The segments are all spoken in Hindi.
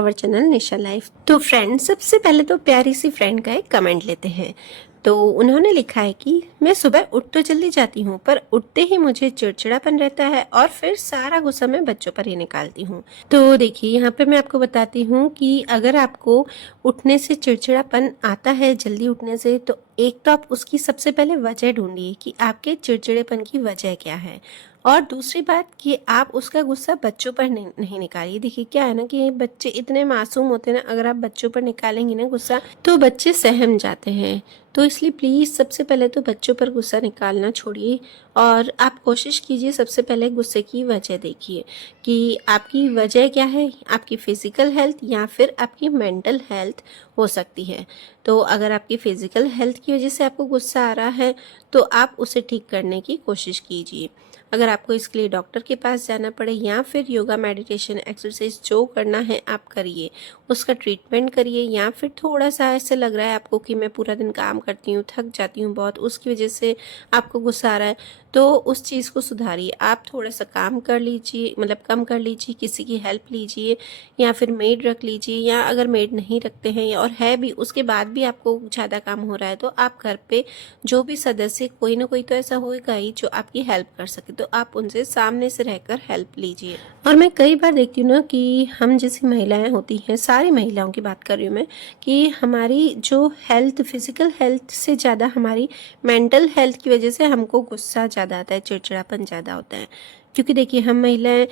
Our channel Nisha life. तो फ्रेंड्स, सबसे पहले तो प्यारी सी फ्रेंड का एक कमेंट लेते हैं। तो उन्होंने लिखा है कि मैं सुबह उठ तो जल्दी जाती हूँ, पर उठते ही मुझे चिड़चिड़ापन रहता है और फिर सारा गुस्सा मैं बच्चों पर ही निकालती हूँ। तो देखिए, यहाँ पे मैं आपको बताती हूँ कि अगर आपको उठने से चिड़चिड़ापन आता है, जल्दी उठने से, तो एक तो आप उसकी सबसे पहले वजह ढूंढिए कि आपके चिड़चिड़ेपन की वजह क्या है। और दूसरी बात कि आप उसका गुस्सा बच्चों पर नहीं निकालिए। देखिए, क्या है ना कि बच्चे इतने मासूम होते हैं ना, अगर आप बच्चों पर निकालेंगे ना गुस्सा, तो बच्चे सहम जाते हैं। तो इसलिए प्लीज़ सबसे पहले तो बच्चों पर गुस्सा निकालना छोड़िए और आप कोशिश कीजिए, सबसे पहले गुस्से की वजह देखिए कि आपकी वजह क्या है। आपकी फ़िज़िकल हेल्थ या फिर आपकी मेंटल हेल्थ हो सकती है। तो अगर आपकी फ़िज़िकल हेल्थ की वजह से आपको गुस्सा आ रहा है, तो आप उसे ठीक करने की कोशिश कीजिए। अगर आपको इसके लिए डॉक्टर के पास जाना पड़े या फिर योगा, मेडिटेशन, एक्सरसाइज जो करना है आप करिए, उसका ट्रीटमेंट करिए। या फिर थोड़ा-सा ऐसे लग रहा है आपको कि मैं पूरा दिन काम करती हूँ, थक जाती हूँ बहुत, उसकी वजह से आपको गुस्सा आ रहा है, तो उस चीज़ को सुधारिए। आप थोड़ा-सा काम कर लीजिए, मतलब कम कर लीजिए, किसी की हेल्प लीजिए या फिर मेड रख लीजिए। या अगर मेड नहीं रखते हैं और है भी, उसके बाद भी आपको ज़्यादा काम हो रहा है, तो आप घर पे जो भी सदस्य, कोई ना कोई तो ऐसा होगा ही जो आपकी हेल्प कर सके, तो आप उनसे सामने से रहकर हेल्प लीजिए। और मैं कई बार देखती हूँ ना कि हम जैसी महिलाएं होती हैं, सारी महिलाओं की बात कर रही हूँ मैं, कि हमारी जो हेल्थ, फिजिकल हेल्थ से ज़्यादा हमारी मेंटल हेल्थ की वजह से हमको गुस्सा ज़्यादा आता है, चिड़चिड़ापन ज़्यादा होता है। क्योंकि देखिए, हम महिलाएं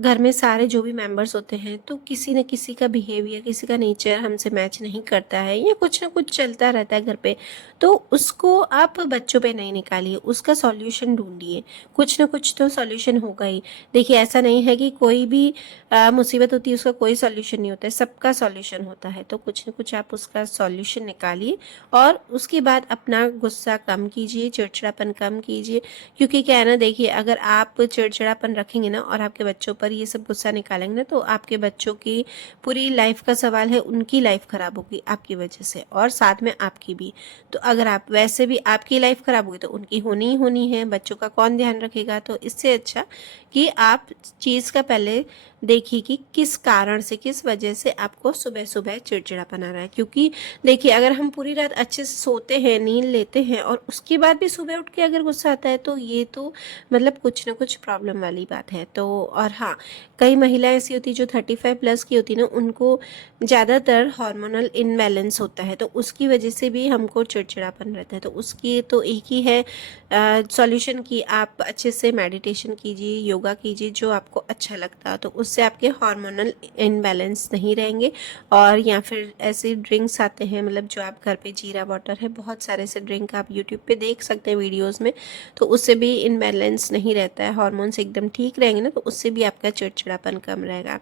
घर में सारे जो भी मेंबर्स होते हैं, तो किसी न किसी का बिहेवियर, किसी का नेचर हमसे मैच नहीं करता है या कुछ ना कुछ चलता रहता है घर पे। तो उसको आप बच्चों पे नहीं निकालिए, उसका सॉल्यूशन ढूंढिए। कुछ ना कुछ तो सॉल्यूशन होगा ही। देखिए, ऐसा नहीं है कि कोई भी मुसीबत होती है उसका कोई सॉल्यूशन नहीं होता है, सबका सॉल्यूशन होता है। तो कुछ ना कुछ आप उसका सॉल्यूशन निकालिए और उसके बाद अपना गुस्सा कम कीजिए, चिड़चिड़ापन कम कीजिए। क्योंकि क्या है ना, देखिए, अगर आप चिड़चिड़ापन रखेंगे ना और आपके बच्चों पर ये सब गुस्सा निकालेंगे ना, तो आपके बच्चों की पूरी लाइफ का सवाल है, उनकी लाइफ खराब होगी आपकी वजह से, और साथ में आपकी भी। तो अगर आप वैसे भी, आपकी लाइफ खराब होगी तो उनकी होनी ही होनी है, बच्चों का कौन ध्यान रखेगा। तो इससे अच्छा कि आप चीज़ का पहले देखिए कि किस कारण से, किस वजह से आपको सुबह सुबह चिड़चिड़ापन आ रहा है। क्योंकि देखिए, अगर हम पूरी रात अच्छे से सोते हैं, नींद लेते हैं और उसके बाद भी सुबह उठ के अगर गुस्सा आता है, तो ये तो मतलब कुछ ना कुछ प्रॉब्लम वाली बात है। तो और हाँ, कई महिलाएं ऐसी होती जो 35 प्लस की होती ना, उनको ज़्यादातर हार्मोनल इनबैलेंस होता है, तो उसकी वजह से भी हमको चिड़चिड़ापन रहता है। तो उसकी तो एक ही है सॉल्यूशन कि आप अच्छे से मेडिटेशन कीजिए, योगा कीजिए, जो आपको अच्छा लगता है। तो उससे आपके हार्मोनल इनबैलेंस नहीं रहेंगे। और या फिर ऐसे ड्रिंक्स आते हैं, मतलब जो आप घर पे, जीरा वाटर है, बहुत सारे ऐसे ड्रिंक आप यूट्यूब पे देख सकते हैं वीडियोज़ में, तो उससे भी इनबैलेंस नहीं रहता है, हार्मोन्स एकदम ठीक रहेंगे ना, तो उससे भी आपका चिड़चिड़ापन कम रहेगा।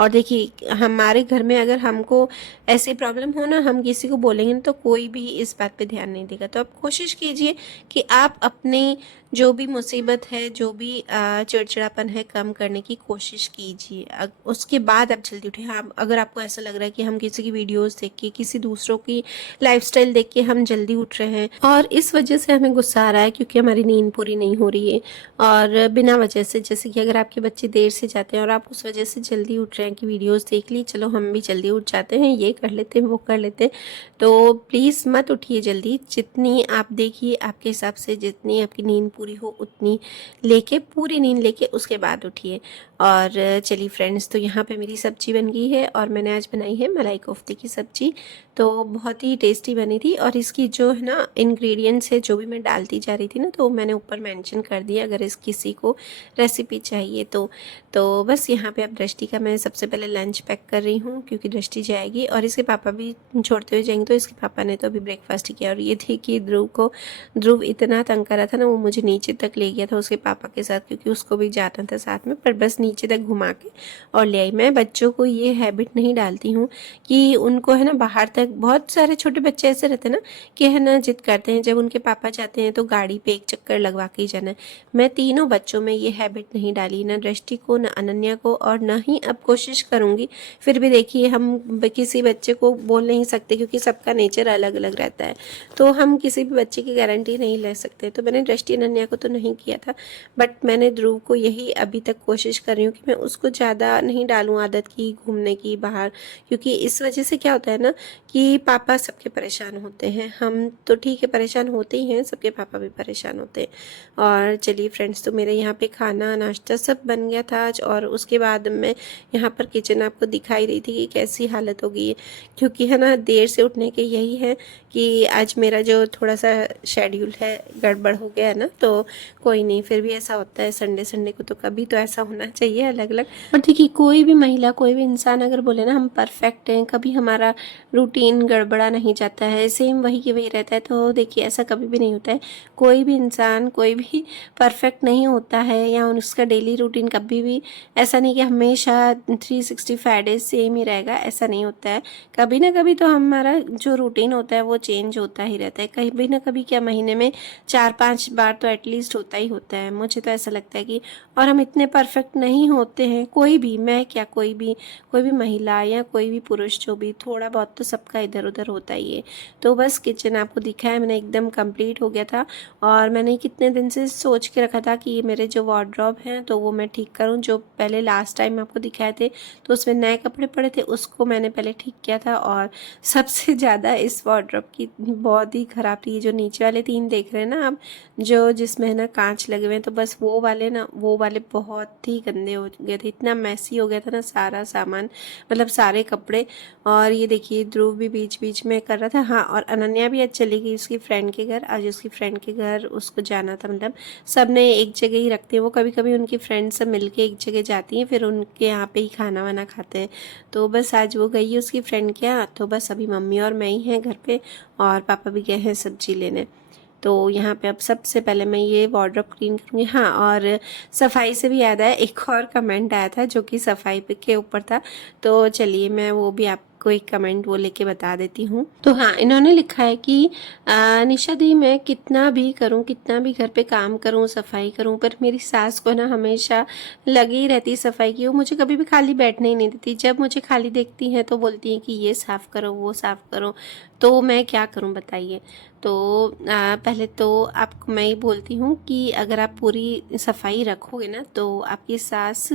और देखिए, हमारे घर में अगर हमको ऐसी प्रॉब्लम हो ना, हम किसी को बोलेंगे ना, तो कोई भी इस बात पे ध्यान नहीं देगा। तो आप कोशिश कीजिए कि आप अपनी जो भी मुसीबत है, जो भी चिड़चिड़ापन है, कम करने की कोशिश कीजिए। उसके बाद आप जल्दी उठिए। हाँ, अगर आपको ऐसा लग रहा है कि हम किसी की वीडियोस देख के, किसी दूसरों की लाइफस्टाइल देख के हम जल्दी उठ रहे हैं और इस वजह से हमें गुस्सा आ रहा है क्योंकि हमारी नींद पूरी नहीं हो रही है, और बिना वजह से, जैसे कि अगर आपके बच्चे देर से जाते हैं और आप उस वजह से जल्दी उठ रहे हैं कि वीडियोस देख ली, चलो हम भी जल्दी उठ जाते हैं, ये कर लेते हैं, वो कर लेते हैं, तो प्लीज़ मत उठिए जल्दी। जितनी आप देखिए, आपके हिसाब से जितनी आपकी नींद पूरी हो उतनी लेके, पूरी नींद लेके उसके बाद उठिए। और चलिए फ्रेंड्स, तो यहाँ पे मेरी सब्जी बन गई है और मैंने आज बनाई है मलाई कोफ्ते की सब्जी। तो बहुत ही टेस्टी बनी थी और इसकी जो है ना इंग्रेडिएंट्स है, जो भी मैं डालती जा रही थी ना, तो मैंने ऊपर मेंशन कर दिया, अगर इस किसी को रेसिपी चाहिए तो बस यहाँ पे अब दृष्टि का मैं सबसे पहले लंच पैक कर रही हूँ, क्योंकि दृष्टि जाएगी और इसके पापा भी छोड़ते हुए जाएंगे। तो इसके पापा ने तो अभी ब्रेकफास्ट किया और ये थी कि ध्रुव इतना तंग कर रहा था ना, वो मुझे नीचे तक ले गया था उसके पापा के साथ, क्योंकि उसको भी जाना था साथ में, पर बस नीचे तक घुमा के और ले आई। मैं बच्चों को ये हैबिट नहीं डालती हूँ कि उनको है ना बाहर तक, बहुत सारे छोटे बच्चे ऐसे रहते हैं ना कि है ना जिद करते हैं, जब उनके पापा जाते हैं तो गाड़ी पे एक चक्कर लगवा के ही जाना है। मैं तीनों बच्चों में ये हैबिट नहीं डाली, ना दृष्टि को, ना अनन्या को, और ना ही अब कुछ कोशिश करूँगी। फिर भी देखिए हम किसी बच्चे को बोल नहीं सकते क्योंकि सबका नेचर अलग अलग रहता है, तो हम किसी भी बच्चे की गारंटी नहीं ले सकते। तो मैंने दृष्टि अनन्या को तो नहीं किया था, बट मैंने ध्रुव को यही अभी तक कोशिश कर रही हूँ कि मैं उसको ज़्यादा नहीं डालूँ आदत की घूमने की बाहर, क्योंकि इस वजह से क्या होता है ना कि पापा सबके परेशान होते हैं। हम तो ठीक है परेशान होते ही हैं, सबके पापा भी परेशान होते हैं। और चलिए फ्रेंड्स, तो मेरे यहाँ पे खाना नाश्ता सब बन गया था आज, और उसके बाद मैं यहाँ पर किचन आपको दिखाई रही थी कि कैसी हालत हो गई है, क्योंकि है ना देर से उठने के यही है कि आज मेरा जो थोड़ा सा शेड्यूल है गड़बड़ हो गया है ना, तो कोई नहीं, फिर भी ऐसा होता है संडे संडे को, तो कभी तो ऐसा होना चाहिए अलग अलग। और देखिए कोई भी महिला, कोई भी इंसान अगर बोले ना हम परफेक्ट हैं, कभी हमारा रूटीन गड़बड़ा नहीं जाता है, सेम वही की वही रहता है, तो देखिए ऐसा कभी भी नहीं होता है। कोई भी इंसान कोई भी परफेक्ट नहीं होता है, या उसका डेली रूटीन कभी भी ऐसा नहीं कि हमेशा 365 डेज सेम ही रहेगा, ऐसा नहीं होता है। कभी ना कभी तो हमारा जो रूटीन होता है वो चेंज होता ही रहता है, कभी ना कभी, क्या महीने में 4-5 बार तो एटलीस्ट होता ही होता है। मुझे तो ऐसा लगता है कि, और हम इतने परफेक्ट नहीं होते हैं, कोई भी, मैं क्या, कोई भी महिला या कोई भी पुरुष, जो भी, थोड़ा बहुत तो सबका इधर उधर होता ही है। तो बस किचन आपको दिखा है मैंने एकदम कंप्लीट हो गया था, और मैंने कितने दिन से सोच के रखा था कि ये मेरे जो वार्डरोब हैं तो वो मैं ठीक करूं। जो पहले लास्ट टाइम आपको दिखाए थे तो उसमें नए कपड़े पड़े थे, उसको मैंने पहले ठीक किया था। और सबसे ज़्यादा इस वार्डरोब की बहुत ही ख़राब थी, जो नीचे वाले 3 देख रहे हैं ना आप, जो जिसमें है ना कांच लगे हुए हैं, तो बस वो वाले बहुत ही गंदे हो गए थे, इतना मैसी हो गया था ना सारा सामान, मतलब सारे कपड़े। और ये देखिए ध्रुव भी बीच बीच में कर रहा था। हाँ, और अनन्या भी आज चली गई उसकी फ्रेंड के घर, आज उसकी फ्रेंड के घर उसको जाना था, मतलब सब ने एक जगह ही रखते हैं, वो कभी कभी उनकी फ्रेंड्स सब मिलके एक जगह जाती हैं, फिर उनके यहाँ पे ही खाना वाना खाते हैं। तो बस आज वो गई है उसकी फ्रेंड के यहाँ, तो बस अभी मम्मी और मैं ही हैं घर पे, और पापा भी गए हैं सब्जी लेने। तो यहाँ पे अब सबसे पहले मैं ये वार्डरोब क्लीन करूँगी। हाँ, और सफाई से भी याद आया, एक और कमेंट आया था जो कि सफाई पे के ऊपर था, तो चलिए मैं वो भी आपको एक कमेंट वो लेके बता देती हूँ। तो हाँ, इन्होंने लिखा है कि निशा दी, मैं कितना भी करूँ, कितना भी घर पे काम करूँ, सफाई करूँ, पर मेरी सास को ना हमेशा लगी रहती सफाई की, वो मुझे कभी भी खाली बैठने ही नहीं देती। जब मुझे खाली देखती हैं तो बोलती हैं कि ये साफ़ करो, वो साफ़ करो, तो मैं क्या करूं बताइए। तो पहले तो आपको मैं ही बोलती हूँ कि अगर आप पूरी सफाई रखोगे ना तो आपकी सास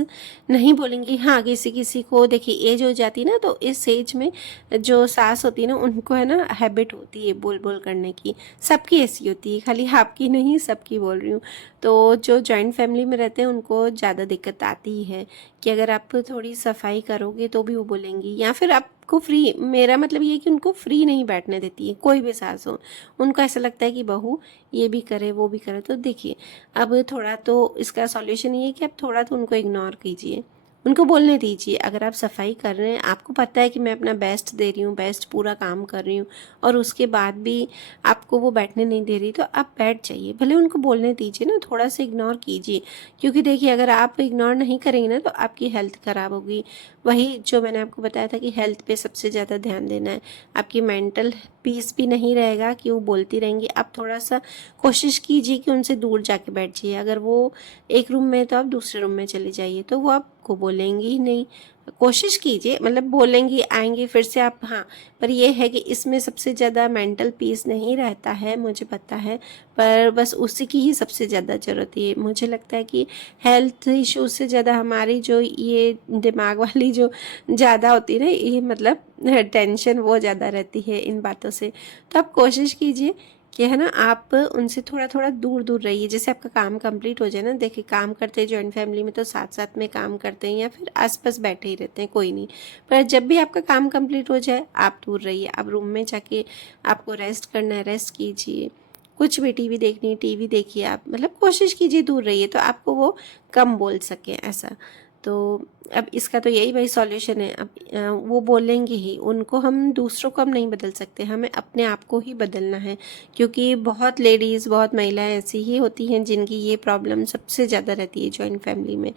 नहीं बोलेंगी। हाँ, किसी किसी को देखिए एज हो जाती है ना, तो इस एज में जो सास होती है ना, उनको है ना हैबिट होती है बोल बोल करने की, सबकी ऐसी होती है, खाली आपकी नहीं, सबकी बोल रही हूँ। तो जो जॉइंट फैमिली में रहते हैं उनको ज़्यादा दिक्कत आती ही है कि अगर आप थोड़ी सफाई करोगे तो भी वो बोलेंगी, या फिर आपको फ्री, मेरा मतलब ये कि उनको फ्री नहीं बैठने देती है कोई भी सास हो। उनको ऐसा लगता है कि बहू ये भी करे वो भी करे। तो देखिए अब थोड़ा तो इसका सॉल्यूशन ये है कि आप थोड़ा तो उनको इग्नोर कीजिए, उनको बोलने दीजिए। अगर आप सफाई कर रहे हैं, आपको पता है कि मैं अपना बेस्ट दे रही हूँ, बेस्ट पूरा काम कर रही हूँ, और उसके बाद भी आपको वो बैठने नहीं दे रही, तो आप बैठ जाइए, भले उनको बोलने दीजिए ना, थोड़ा सा इग्नोर कीजिए। क्योंकि देखिए अगर आप इग्नोर नहीं करेंगे ना तो आपकी हेल्थ ख़राब होगी। वही जो मैंने आपको बताया था कि हेल्थ पे सबसे ज़्यादा ध्यान देना है। आपकी मेंटल पीस भी नहीं रहेगा कि वो बोलती रहेंगी। आप थोड़ा सा कोशिश कीजिए कि उनसे दूर जाके बैठ जाइए। अगर वो एक रूम में है तो आप दूसरे रूम में चले जाइए, तो वो आपको बोलेंगी ही नहीं। कोशिश कीजिए, मतलब बोलेंगी, आएंगी फिर से आप, हाँ, पर ये है कि इसमें सबसे ज़्यादा मेंटल पीस नहीं रहता है, मुझे पता है, पर बस उसी की ही सबसे ज़्यादा ज़रूरत है। मुझे लगता है कि हेल्थ इश्यूज से ज़्यादा हमारी जो ये दिमाग वाली जो ज़्यादा होती है ना, ये मतलब टेंशन, वो ज़्यादा रहती है इन बातों से। तो आप कोशिश कीजिए कि है ना आप उनसे थोड़ा थोड़ा दूर दूर रहिए। जैसे आपका काम कंप्लीट हो जाए ना, देखिए काम करते हैं जॉइंट फैमिली में तो साथ साथ में काम करते हैं या फिर आसपास बैठे ही रहते हैं, कोई नहीं, पर जब भी आपका काम कंप्लीट हो जाए आप दूर रहिए। आप रूम में जाके आपको रेस्ट करना है, रेस्ट कीजिए। कुछ भी टीवी देखनी है टीवी देखिए, आप मतलब कोशिश कीजिए दूर रहिए, तो आपको वो कम बोल सके ऐसा। तो अब इसका तो यही भाई सॉल्यूशन है। अब वो बोलेंगे ही, उनको हम, दूसरों को हम नहीं बदल सकते, हमें अपने आप को ही बदलना है। क्योंकि बहुत लेडीज़, बहुत महिलाएं ऐसी ही होती हैं जिनकी ये प्रॉब्लम सबसे ज़्यादा रहती है जॉइंट फैमिली में।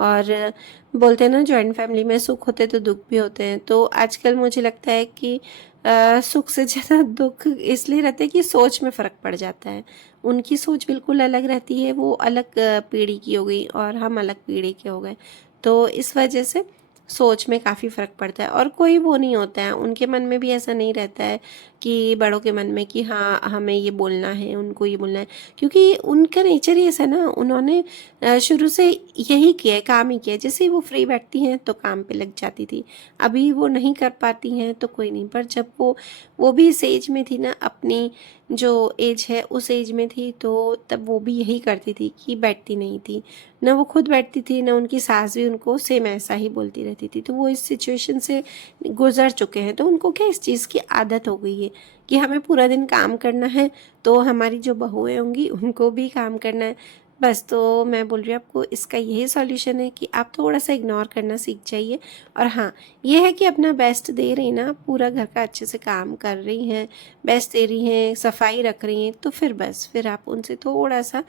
और बोलते हैं ना जॉइंट फैमिली में सुख होते तो दुख भी होते हैं। तो आजकल मुझे लगता है कि सुख से ज़्यादा दुख इसलिए रहते हैं कि सोच में फ़र्क पड़ जाता है। उनकी सोच बिल्कुल अलग रहती है, वो अलग पीढ़ी की हो गई और हम अलग पीढ़ी के हो गए, तो इस वजह से सोच में काफ़ी फ़र्क पड़ता है। और कोई वो नहीं होता है, उनके मन में भी ऐसा नहीं रहता है कि बड़ों के मन में कि हाँ हमें ये बोलना है, उनको ये बोलना है, क्योंकि उनका नेचर ही ऐसा है ना। उन्होंने शुरू से यही किया है, काम ही किया है। जैसे ही वो फ्री बैठती हैं तो काम पे लग जाती थी, अभी वो नहीं कर पाती हैं तो कोई नहीं। पर जब वो भी इस एज में थी ना, अपनी जो एज है उस एज में थी, तो तब वो भी यही करती थी कि बैठती नहीं थी। ना वो खुद बैठती थी, ना उनकी सास भी उनको सेम ऐसा ही बोलती रहती थी। तो वो इस सिचुएशन से गुजर चुके हैं, तो उनको क्या इस चीज़ की आदत हो गई है कि हमें पूरा दिन काम करना है, तो हमारी जो बहुएं होंगी उनको भी काम करना है बस। तो मैं बोल रही हूँ आपको, इसका यही सॉल्यूशन है कि आप थोड़ा सा इग्नोर करना सीख जाइए। और हाँ, ये है कि अपना बेस्ट दे रही ना, पूरा घर का अच्छे से काम कर रही हैं, बेस्ट दे रही हैं, सफाई रख रही हैं, तो फिर बस फिर आप उनसे थोड़ा सा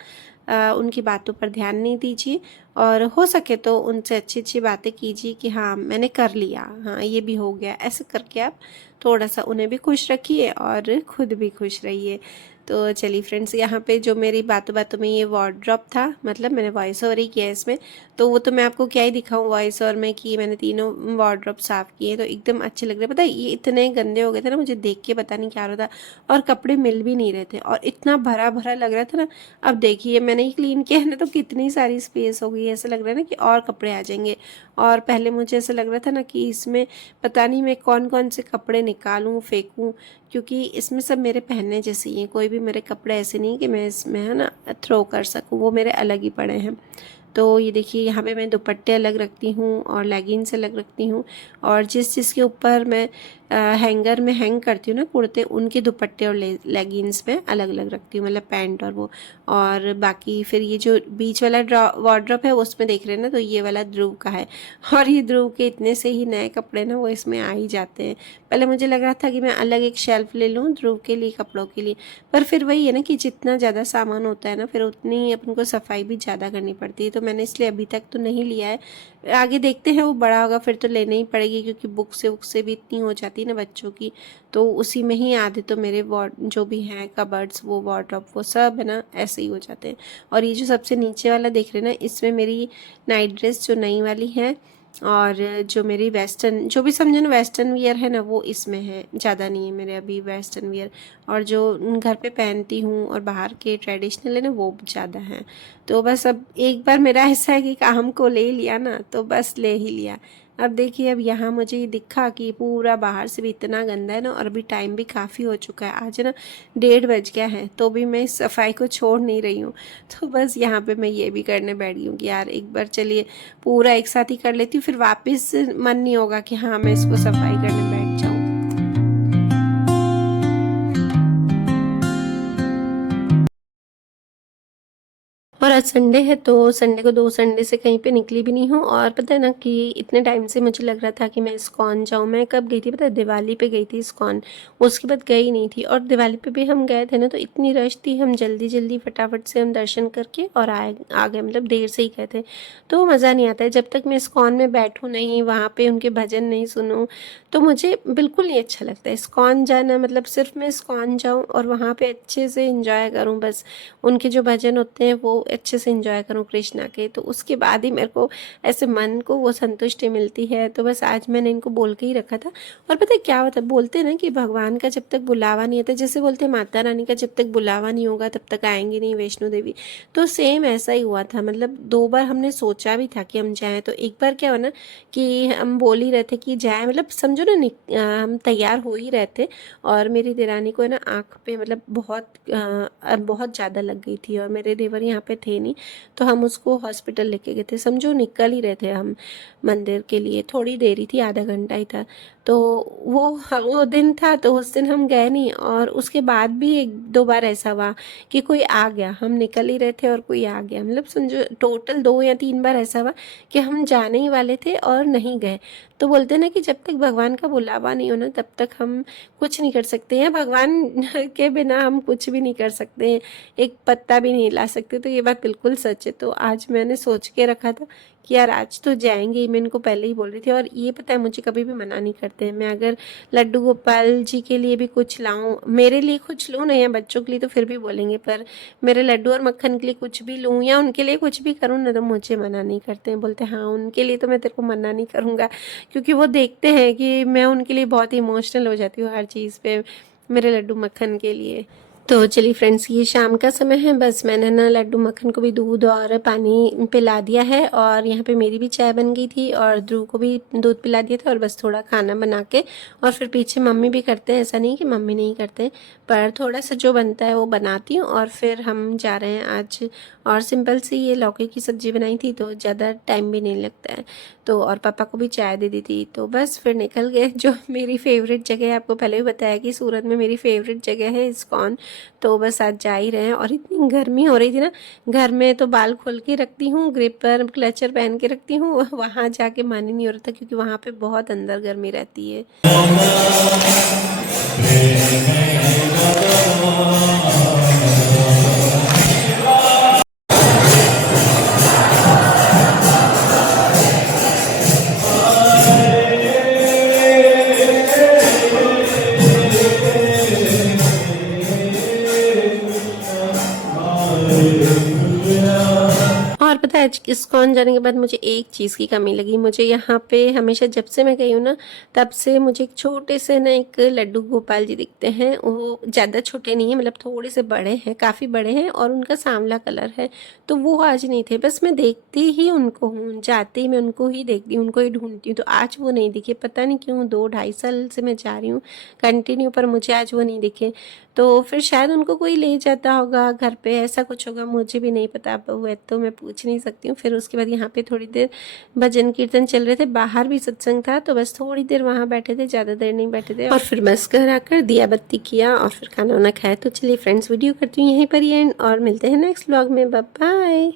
उनकी बातों पर ध्यान नहीं दीजिए। और हो सके तो उनसे अच्छी अच्छी बातें कीजिए कि हाँ मैंने कर लिया, हाँ ये भी हो गया, ऐसे करके आप थोड़ा सा उन्हें भी खुश रखिए और खुद भी खुश रहिए। तो चलिए फ्रेंड्स, यहाँ पे जो मेरी बातों बातों में ये वार्डरोब था, मतलब मैंने वॉइस ओवर ही किया है इसमें, तो वो तो मैं आपको क्या ही दिखाऊं वॉइस ओवर में कि मैंने तीनों वार्डरोब साफ़ किए, तो एकदम अच्छे लग रहे। पता है ये इतने गंदे हो गए थे ना, मुझे देख के पता नहीं क्या हो रहा था, और कपड़े मिल भी नहीं रहे थे, और इतना भरा भरा लग रहा था ना। अब देखिए मैंने ही क्लीन किया है ना, तो कितनी सारी स्पेस हो गई है, ऐसा लग रहा है ना कि और कपड़े आ जाएंगे। और पहले मुझे ऐसा लग रहा था ना कि इसमें पता नहीं मैं कौन कौन से कपड़े निकालूं फेंकूं, क्योंकि इसमें सब मेरे पहनने जैसे ही हैं। कोई भी मेरे कपड़े ऐसे नहीं कि मैं इसमें है ना थ्रो कर सकूं, वो मेरे अलग ही पड़े हैं। तो ये देखिए यहाँ पे मैं दुपट्टे अलग रखती हूँ और लेगिंग्स अलग रखती हूँ, और जिस चीज़ के ऊपर मैं हैंगर में हैंग करती हूँ ना कुर्ते, उनके दुपट्टे और लेगिंग्स में अलग अलग रखती हूँ, मतलब पैंट और वो। और बाकी फिर ये जो बीच वाला वार्डरोब है उसमें देख रहे हैं ना, तो ये वाला ध्रुव का है। और ये ध्रुव के इतने से ही नए कपड़े ना वो इसमें आ ही जाते हैं। पहले मुझे लग रहा था कि मैं अलग एक शेल्फ ले लूँ ध्रुव के लिए, कपड़ों के लिए, पर फिर वही है ना कि जितना ज़्यादा सामान होता है ना, फिर उतनी अपन को सफाई भी ज़्यादा करनी पड़ती है। तो मैंने इसलिए अभी तक तो नहीं लिया है, आगे देखते हैं, वो बड़ा होगा फिर तो लेना ही पड़ेगी, क्योंकि बुक से भी इतनी हो जाती है ना बच्चों की। तो उसी में ही आधे तो मेरे वार्ड जो भी हैं कबर्ड्स, वो वार्डरोब, वो सब है ना ऐसे ही हो जाते हैं। और ये जो सबसे नीचे वाला देख रहे हैं ना, इसमें मेरी नाइट ड्रेस जो नई वाली है, और जो मेरी वेस्टर्न, जो भी समझो ना वेस्टर्न वियर है ना, वो इसमें है, ज़्यादा नहीं है मेरे अभी वेस्टर्न वियर। और जो घर पे पहनती हूँ और बाहर के ट्रेडिशनल है ना, वो ज़्यादा हैं। तो बस अब एक बार मेरा ऐसा है कि काम को ले लिया ना, तो बस ले ही लिया। अब देखिए, अब यहाँ मुझे ये दिखा कि पूरा बाहर से भी इतना गंदा है ना, और अभी टाइम भी काफ़ी हो चुका है, आज ना 1:30 बज गया है, तो भी मैं इस सफाई को छोड़ नहीं रही हूँ। तो बस यहाँ पे मैं ये भी करने बैठ गई हूँ कि यार एक बार चलिए पूरा एक साथ ही कर लेती हूँ, फिर वापस मन नहीं होगा कि हाँ मैं इसको सफाई करने बैठ जाऊँ। और आज संडे है, तो संडे को 2 संडे से कहीं पे निकली भी नहीं हूँ। और पता है ना कि इतने टाइम से मुझे लग रहा था कि मैं इस्कॉन जाऊँ। मैं कब गई थी पता है, दिवाली पे गई थी इस्कॉन, उसके बाद गई नहीं थी। और दिवाली पे भी हम गए थे ना, तो इतनी रश थी, हम जल्दी जल्दी फटाफट से हम दर्शन करके और आ गए, मतलब देर से ही गए थे। तो मज़ा नहीं आता है जब तक मैं इस्कॉन में बैठूँ नहीं, वहाँ पर उनके भजन नहीं सुनूँ, तो मुझे बिल्कुल नहीं अच्छा लगता है इस्कॉन जाना। मतलब सिर्फ मैं इस्कॉन जाऊँ और वहाँ पर अच्छे से इंजॉय करूँ, बस उनके जो भजन होते हैं वो अच्छे से एंजॉय करूँ कृष्णा के, तो उसके बाद ही मेरे को ऐसे मन को वो संतुष्टि मिलती है। तो बस आज मैंने इनको बोल के ही रखा था। और पता है क्या होता है, बोलते हैं ना कि भगवान का जब तक बुलावा नहीं आता, जैसे बोलते हैं माता रानी का जब तक बुलावा नहीं होगा तब तक आएंगी नहीं वैष्णो देवी, तो सेम ऐसा ही हुआ था। मतलब 2 बार हमने सोचा भी था कि हम जाएं, तो एक बार क्या हुआ ना कि हम बोल ही रहे थे कि जाएं, मतलब समझो ना हम तैयार हो ही रहे थे, और मेरी देरानी को है ना आँख पे मतलब बहुत ज़्यादा लग गई थी, और मेरे देवर यहाँ पे थे नहीं, तो हम उसको हॉस्पिटल लेके गए थे। समझो निकल ही रहे थे हम मंदिर के लिए, थोड़ी देर ही थी, आधा घंटा ही था। तो वो दिन था, तो उस दिन हम गए नहीं। और उसके बाद भी 1-2 बार ऐसा हुआ कि कोई आ गया, हम निकल ही रहे थे और कोई आ गया, मतलब समझो टोटल 2 या 3 बार ऐसा हुआ कि हम जाने ही वाले थे और नहीं गए। तो बोलते हैं ना कि जब तक भगवान का बुलावा नहीं हो ना, तब तक हम कुछ नहीं कर सकते हैं, भगवान के बिना हम कुछ भी नहीं कर सकते हैं, एक पत्ता भी नहीं ला सकते। तो ये बात बिल्कुल सच है। तो आज मैंने सोच के रखा था कि यार आज तो जाएंगे ही, मैं इनको पहले ही बोल रही थी। और ये पता है मुझे कभी भी मना नहीं करते हैं। मैं अगर लड्डू गोपाल जी के लिए भी कुछ लाऊं, मेरे लिए कुछ लूँ ना या बच्चों के लिए, तो फिर भी बोलेंगे, पर मेरे लड्डू और मक्खन के लिए कुछ भी लूँ या उनके लिए कुछ भी करूँ ना, तो मुझे मना नहीं करते हैं। बोलते हैं हाँ उनके लिए तो मैं तेरे को मना नहीं करूँगा, क्योंकि वो देखते हैं कि मैं उनके लिए बहुत इमोशनल हो जाती हूँ हर चीज़ पे, मेरे लड्डू मक्खन के लिए। तो चलिए फ्रेंड्स, ये शाम का समय है, बस मैंने ना लड्डू मक्खन को भी दूध और पानी पिला दिया है, और यहाँ पे मेरी भी चाय बन गई थी और ध्रुव को भी दूध पिला दिया था, और बस थोड़ा खाना बना के, और फिर पीछे मम्मी भी करते हैं, ऐसा नहीं कि मम्मी नहीं करते, पर थोड़ा सा जो बनता है वो बनाती हूँ। और फिर हम जा रहे हैं आज, और सिंपल सी ये लौकी की सब्ज़ी बनाई थी, तो ज़्यादा टाइम भी नहीं लगता है। तो और पापा को भी चाय दे दी थी, तो बस फिर निकल गए। जो मेरी फेवरेट जगह है, आपको पहले भी बताया कि सूरत में मेरी फेवरेट जगह है इस्कॉन, तो बस आज जा ही रहे हैं। और इतनी गर्मी हो रही थी ना, घर में तो बाल खोल के रखती हूँ, ग्रिप पर क्लचर पहन के रखती हूँ, वहाँ जाके मन ही नहीं हो रहा था, क्योंकि वहाँ पे बहुत अंदर गर्मी रहती है। और पता है इस्कॉन जाने के बाद मुझे एक चीज़ की कमी लगी। मुझे यहाँ पे हमेशा जब से मैं गई हूँ ना, तब से मुझे एक छोटे से ना एक लड्डू गोपाल जी दिखते हैं। वो ज़्यादा छोटे नहीं हैं, मतलब थोड़े से बड़े हैं, काफ़ी बड़े हैं, और उनका सांवला कलर है। तो वो आज नहीं थे, बस मैं देखती ही उनको हूँ, जाते ही मैं उनको ही देखती हूँ, उनको ही ढूंढती हूँ। तो आज वो नहीं दिखे, पता नहीं क्यों, 2-2.5 साल से मैं जा रही हूँ कंटिन्यू, पर मुझे आज वो नहीं दिखे। तो फिर शायद उनको कोई ले जाता होगा घर पे, ऐसा कुछ होगा, मुझे भी नहीं पता। अब हुए तो मैं पूछ नहीं सकती हूँ। फिर उसके बाद यहाँ पे थोड़ी देर भजन कीर्तन चल रहे थे, बाहर भी सत्संग था, तो बस थोड़ी देर वहाँ बैठे थे, ज़्यादा देर नहीं बैठे थे। और फिर बस घर आकर दिया बत्ती किया और फिर खाना वाना खाया। तो चलिए फ्रेंड्स, वीडियो करती हूँ यहीं पर ही एंड, और मिलते हैं नेक्स्ट व्लॉग में। Bye bye.